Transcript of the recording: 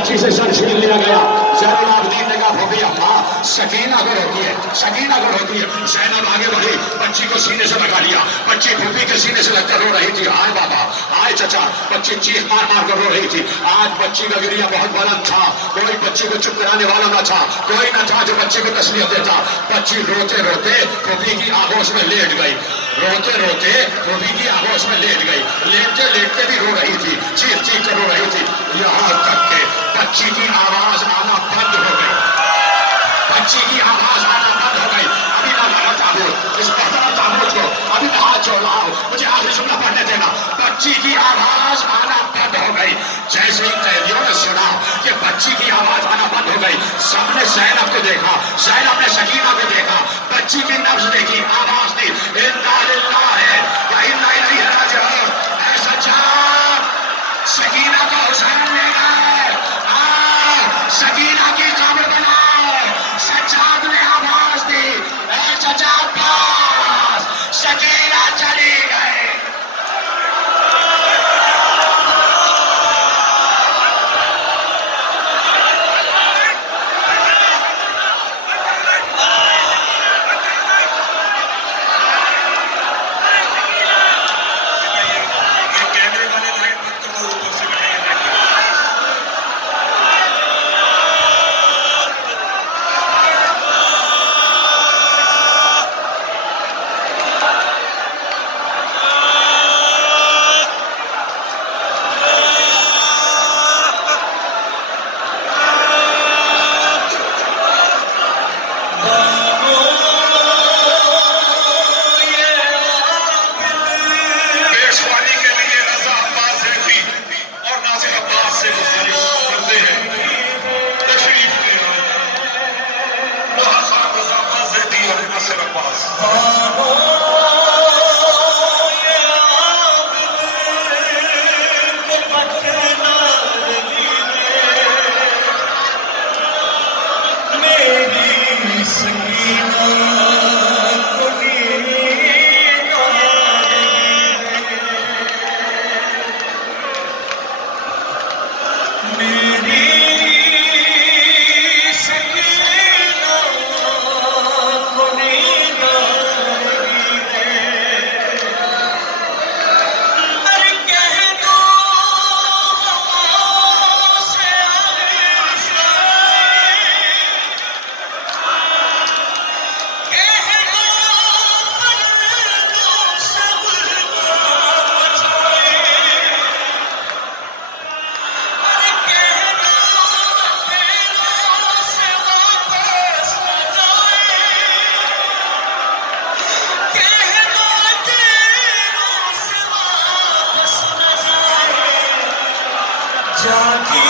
बच्ची से सर छीन लिया गया। जैनुल आबदीन ने कहा फूफी अम्मा सकीना को रोकिए, सकीना को रोकिए। जैनब आगे बढ़ी, बच्ची को सीने से लगा लिया। बच्ची फूफी के सीने से लगकर रो रही थी, हाय बाबा हाय चचा। बच्ची चीख मार मार कर रो रही थी। आज बच्ची का गिरिया बहुत बुलंद था, कोई बच्ची को चुप कराने वाला न था, कोई न था जो बच्ची को तस्लीत देता। बच्ची रोते रोते फूफी की आगोश में लेट गई, रोते रोते फूफी की आगोश में लेट गई। लेटते लेटते भी रो रही थी, चीख चीख कर रो रही थी। यहाँ तक के बच्ची की आवाज आना बंद हो गई, बच्ची की आवाज आना बंद हो गई। अभी ना लगा ताबूत, इस बेहतर ताबूत को अभी मैं हाथ जोड़ रहा हूँ, मुझे आखिरी जुमला पढ़ने देना। बच्ची की आवाज आना बंद हो गई। जैसे ही कैदियों ने सुना कि बच्ची की आवाज आना बंद हो गई, सबने ज़ैनब को देखा, ज़ैनब ने सकीना को देखा, बच्ची की नब्ज देखी, आवाज दी, इन्ना लिल्लाहि व इन्ना इलैहि राजिऊन। ऐ सज्जाद, सकीना को हुसैन ले गए, आओ सकीना की कब्र बनाओ। सज्जाद ने आवाज दी, ऐ सज्जाद पास, सकीना चली गई। जागी